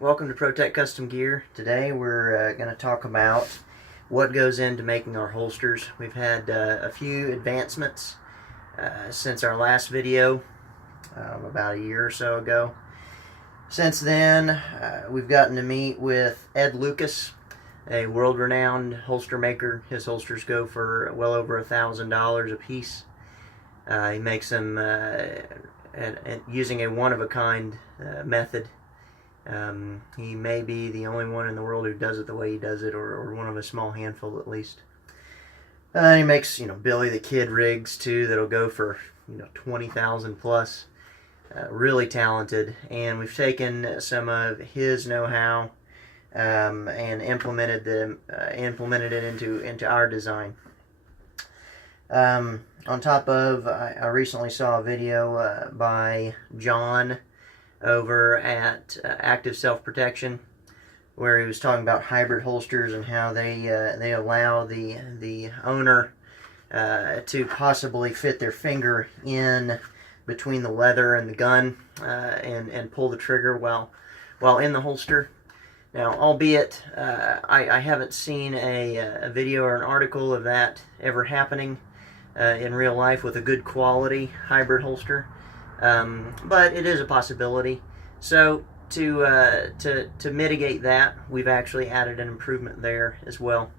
Welcome to ProTEQ Custom Gear. Today we're going to talk about what goes into making our holsters. We've had a few advancements since our last video, about a year or so ago. Since then, we've gotten to meet with Ed Lucas, a world-renowned holster maker. His holsters go for well over $1,000 a piece. He makes them using a one-of-a-kind method. He may be the only one in the world who does it the way he does it, or one of a small handful at least. He makes, Billy the Kid rigs too that'll go for, 20,000 plus. Really talented, and we've taken some of his know-how and implemented it into our design. On top of, I recently saw a video by John over at Active Self-Protection, where he was talking about hybrid holsters and how they allow the owner to possibly fit their finger in between the leather and the gun and pull the trigger while in the holster. Now, albeit I haven't seen a video or an article of that ever happening in real life with a good quality hybrid holster. But it is a possibility. So to mitigate that, we've actually added an improvement there as well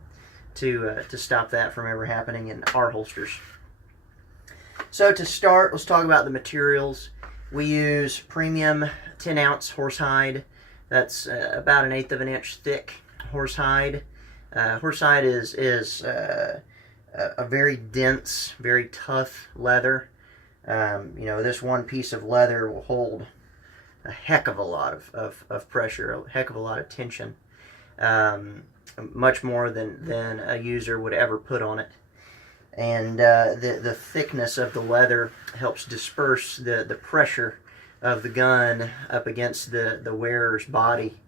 to stop that from ever happening in our holsters. So to start, let's talk about the materials. We use premium 10-ounce horsehide. That's about 1/8 of an inch thick horsehide. Horsehide is a very dense, very tough leather. This one piece of leather will hold a heck of a lot of pressure, a heck of a lot of tension, much more than a user would ever put on it. And the thickness of the leather helps disperse the pressure of the gun up against the wearer's body.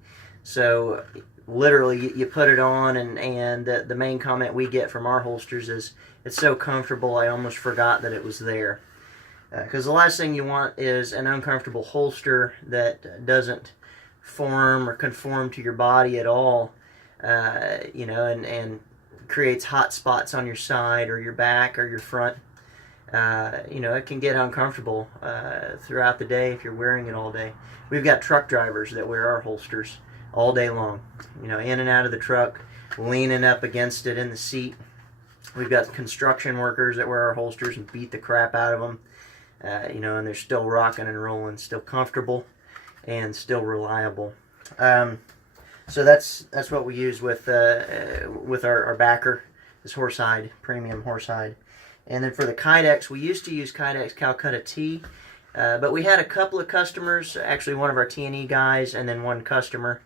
So literally you put it on, and the main comment we get from our holsters is, it's so comfortable I almost forgot that it was there. Because the last thing you want is an uncomfortable holster that doesn't form or conform to your body at all, and creates hot spots on your side or your back or your front. It can get uncomfortable throughout the day if you're wearing it all day. We've got truck drivers that wear our holsters all day long, in and out of the truck, leaning up against it in the seat. We've got construction workers that wear our holsters and beat the crap out of them. And they're still rocking and rolling, still comfortable, and still reliable. So that's what we use with our backer, this horsehide, premium horsehide. And then for the Kydex, we used to use Kydex Calcutta T, but we had a couple of customers, actually one of our T&E guys, and then one customer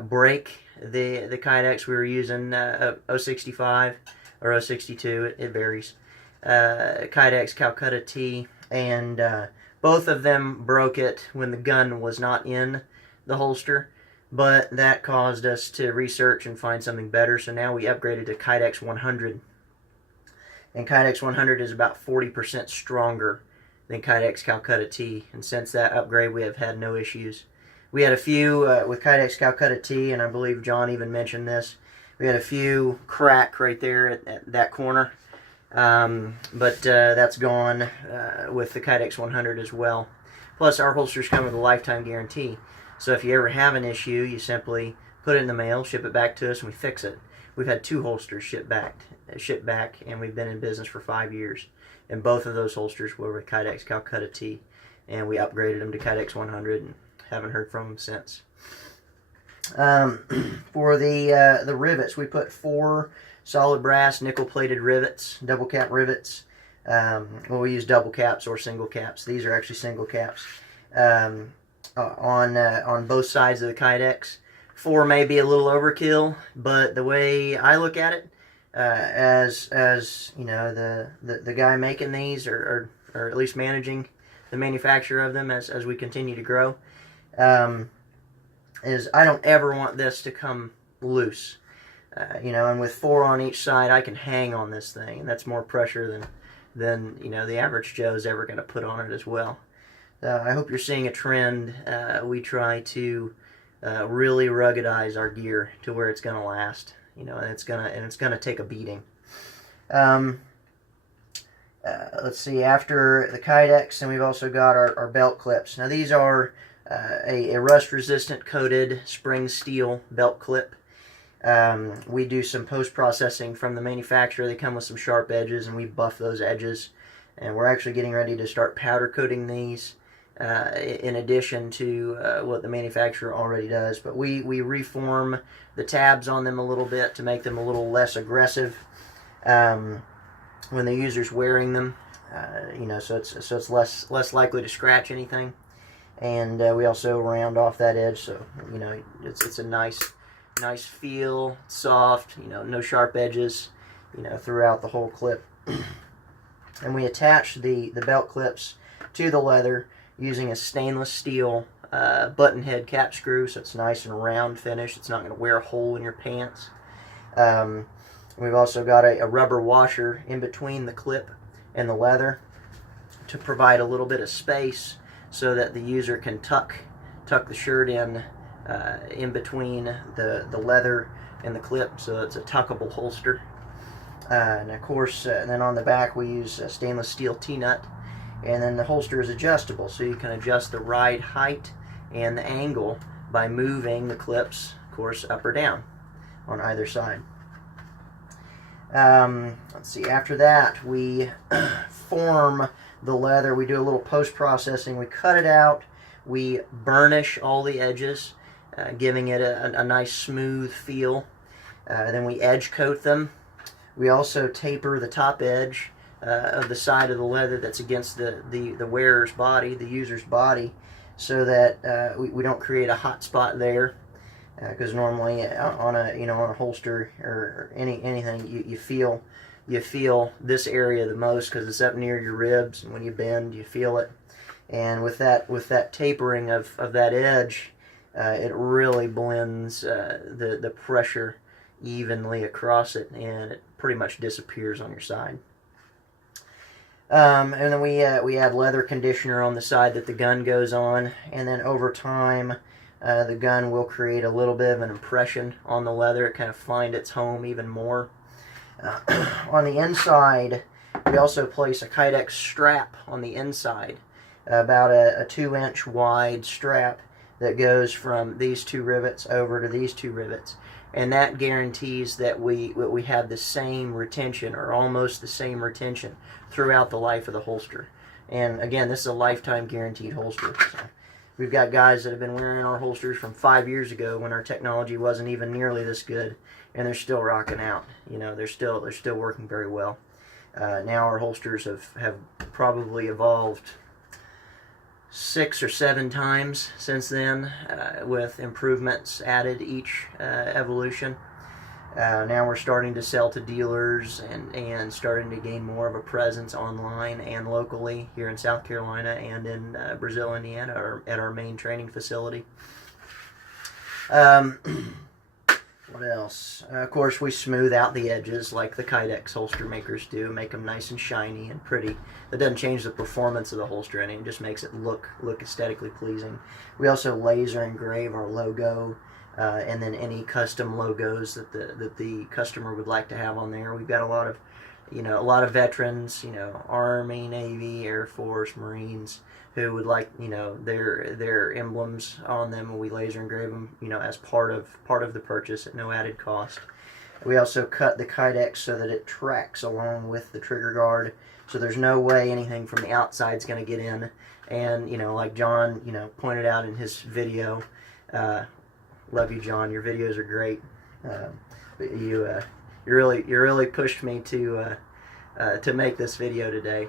break the Kydex. We were using 065 or 062, it varies. Kydex Calcutta T, and both of them broke it when the gun was not in the holster, but that caused us to research and find something better, so now we upgraded to Kydex 100, and Kydex 100 is about 40% stronger than Kydex Calcutta T, and since that upgrade we have had no issues. We had a few with Kydex Calcutta T, and I believe John even mentioned this, we had a few crack right there at that corner. But that's gone with the Kydex 100 as well. Plus, our holsters come with a lifetime guarantee. So if you ever have an issue, you simply put it in the mail, ship it back to us, and we fix it. We've had 2 holsters shipped back, and we've been in business for 5 years. And both of those holsters were with Kydex Calcutta T, and we upgraded them to Kydex 100 and haven't heard from them since. For the rivets, we put 4 solid brass nickel-plated rivets, double cap rivets. We use double caps or single caps. These are actually single caps on both sides of the Kydex. 4 may be a little overkill, but the way I look at it, as the guy making these, or at least managing the manufacture of them as we continue to grow, is I don't ever want this to come loose. And with 4 on each side, I can hang on this thing, and that's more pressure than the average Joe's ever going to put on it as well. I hope you're seeing a trend. We try to really ruggedize our gear to where it's going to last, and it's gonna take a beating. Let's see, after the Kydex, and we've also got our belt clips. Now these are a rust-resistant coated spring steel belt clip. We do some post-processing from the manufacturer. They come with some sharp edges, and we buff those edges. And we're actually getting ready to start powder coating these in addition to what the manufacturer already does. But we reform the tabs on them a little bit to make them a little less aggressive when the user's wearing them. So it's less likely to scratch anything. And we also round off that edge, so it's a nice feel, soft, no sharp edges, throughout the whole clip. And we attach the belt clips to the leather using a stainless steel button head cap screw, so it's nice and round finish. It's not going to wear a hole in your pants. We've also got a rubber washer in between the clip and the leather to provide a little bit of space so that the user can tuck the shirt in between the leather and the clip, so it's a tuckable holster. And of course, then on the back we use a stainless steel T-nut, and then the holster is adjustable, so you can adjust the ride height and the angle by moving the clips, of course, up or down on either side. Let's see, after that we form the leather. We do a little post-processing. We cut it out, we burnish all the edges, giving it a nice smooth feel. Then we edge coat them. We also taper the top edge of the side of the leather that's against the wearer's body, the user's body, so that we don't create a hot spot there. Because normally on a holster or anything, you feel this area the most because it's up near your ribs, and when you bend, you feel it. And with that tapering of that edge, it really blends the pressure evenly across it, and it pretty much disappears on your side. And then we add leather conditioner on the side that the gun goes on, and then over time the gun will create a little bit of an impression on the leather. It kind of find its home even more. On the inside, we also place a Kydex strap on the inside, about a 2-inch wide strap that goes from these two rivets over to these two rivets. And that guarantees that we have the same retention, or almost the same retention, throughout the life of the holster. And again, this is a lifetime guaranteed holster. So we've got guys that have been wearing our holsters from 5 years ago when our technology wasn't even nearly this good, and they're still rocking out. They're still working very well. Now our holsters have probably evolved 6 or 7 times since then, with improvements added each evolution. Now we're starting to sell to dealers and starting to gain more of a presence online and locally here in South Carolina and in Brazil, Indiana, at our main training facility. What else? Of course, we smooth out the edges like the Kydex holster makers do, make them nice and shiny and pretty. That doesn't change the performance of the holster any, it just makes it look aesthetically pleasing. We also laser engrave our logo, and then any custom logos that the customer would like to have on there. We've got a lot of veterans, Army, Navy, Air Force, Marines, who would like their emblems on them, and we laser engrave them as part of the purchase at no added cost. We also cut the Kydex so that it tracks along with the trigger guard, so there's no way anything from the outside is going to get in. And like John pointed out in his video, love you, John, your videos are great. But you really pushed me to make this video today.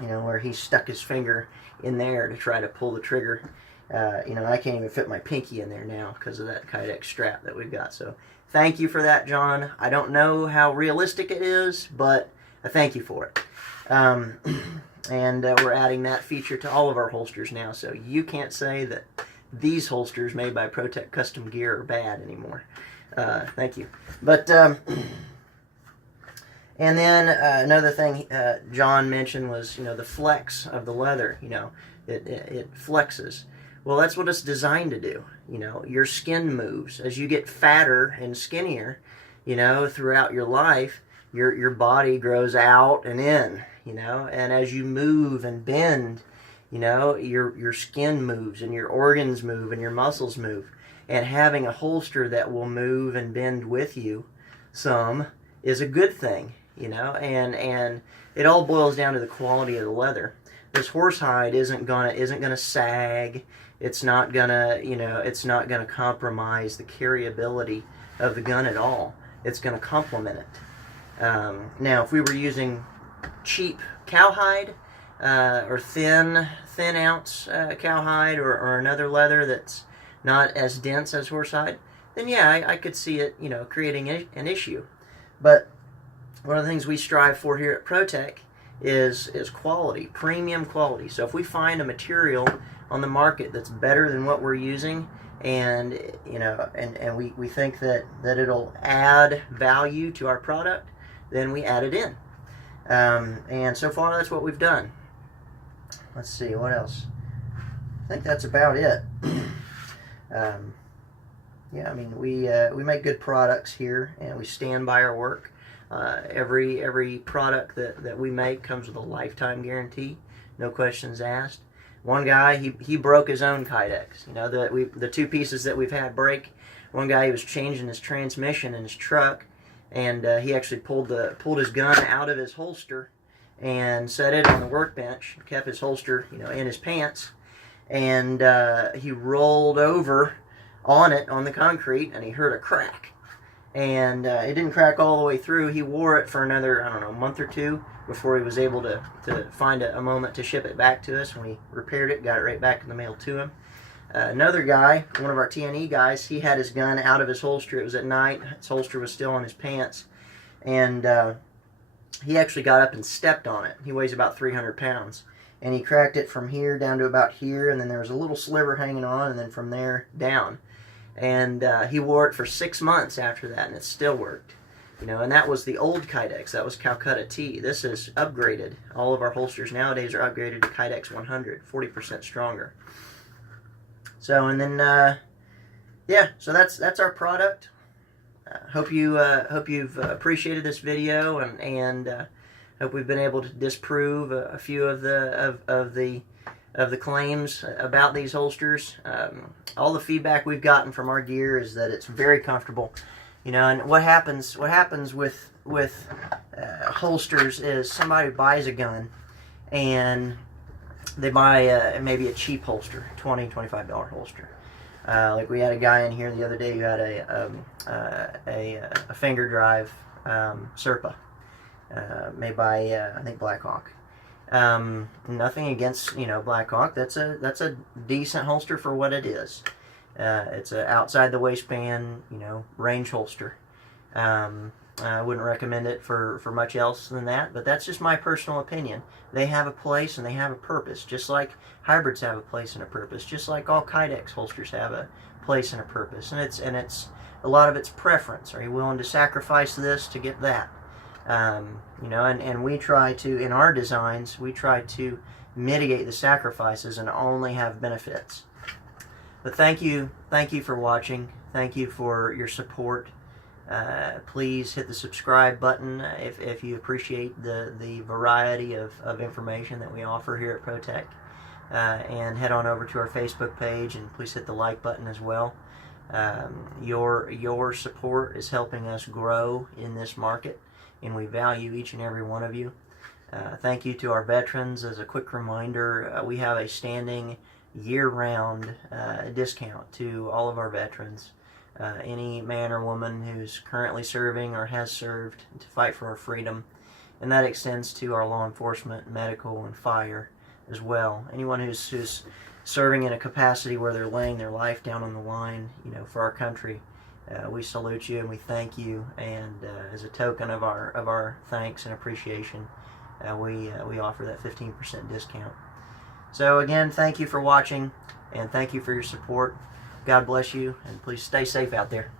Where he stuck his finger in there to try to pull the trigger. I can't even fit my pinky in there now because of that Kydex strap that we've got. So thank you for that, John. I don't know how realistic it is, but I thank you for it. And we're adding that feature to all of our holsters now, so you can't say that these holsters made by ProTEQ Custom Gear are bad anymore. Thank you. But and then another thing John mentioned was the flex of the leather. It flexes. Well, that's what it's designed to do. Your skin moves. As you get fatter and skinnier, throughout your life, your body grows out and in, and as you move and bend, your skin moves and your organs move and your muscles move. And having a holster that will move and bend with you some is a good thing, and it all boils down to the quality of the leather. This horsehide isn't gonna sag. It's not gonna compromise the carryability of the gun at all. It's gonna complement it. Now, if we were using cheap cowhide or thin ounce cowhide or another leather that's not as dense as horsehide, then yeah, I could see it, creating an issue. But one of the things we strive for here at ProTEQ is quality, premium quality. So if we find a material on the market that's better than what we're using, and we think that it'll add value to our product, then we add it in. And so far, that's what we've done. Let's see, what else? I think that's about it. Yeah, I mean, we make good products here, and we stand by our work. Every product that we make comes with a lifetime guarantee, no questions asked. One guy, he broke his own Kydex. The two pieces that we've had break. One guy, he was changing his transmission in his truck, and he actually pulled his gun out of his holster and set it on the workbench. Kept his holster, in his pants, and he rolled over on it on the concrete, and he heard a crack. And it didn't crack all the way through. He wore it for another, month or two before he was able to find a moment to ship it back to us. And we repaired it, got it right back in the mail to him. Another guy, one of our TNE guys, he had his gun out of his holster. It was at night. His holster was still on his pants. And he actually got up and stepped on it. He weighs about 300 pounds. And he cracked it from here down to about here. And then there was a little sliver hanging on, and then from there down. And he wore it for 6 months after that, and it still worked. And that was the old Kydex. That was Calcutta T. This is upgraded. All of our holsters nowadays are upgraded to Kydex 100, 40% stronger. So, and then, yeah, so that's our product. Hope you've appreciated this video, and hope we've been able to disprove a few of the claims about these holsters. All the feedback we've gotten from our gear is that it's very comfortable, and what happens with holsters is somebody buys a gun and they buy maybe a cheap holster, $20, $25 holster. Like we had a guy in here the other day who had a finger drive Serpa, made by I think Blackhawk. Nothing against Blackhawk. That's a decent holster for what it is. It's a outside the waistband range holster. I wouldn't recommend it for much else than that, but that's just my personal opinion. They have a place and they have a purpose, just like hybrids have a place and a purpose, just like all Kydex holsters have a place and a purpose. And it's a lot of it's preference. Are you willing to sacrifice this to get that? And we try to, in our designs, we try to mitigate the sacrifices and only have benefits. But thank you for watching. Thank you for your support. Please hit the subscribe button if you appreciate the variety of information that we offer here at ProTEQ. And head on over to our Facebook page, and please hit the like button as well. Your support is helping us grow in this market, and we value each and every one of you. Thank you to our veterans. As a quick reminder, we have a standing year-round discount to all of our veterans. Any man or woman who's currently serving or has served to fight for our freedom, and that extends to our law enforcement, medical, and fire as well. Anyone who's serving in a capacity where they're laying their life down on the line, for our country. We salute you and we thank you, and as a token of our thanks and appreciation, we offer that 15% discount. So again, thank you for watching, and thank you for your support. God bless you, and please stay safe out there.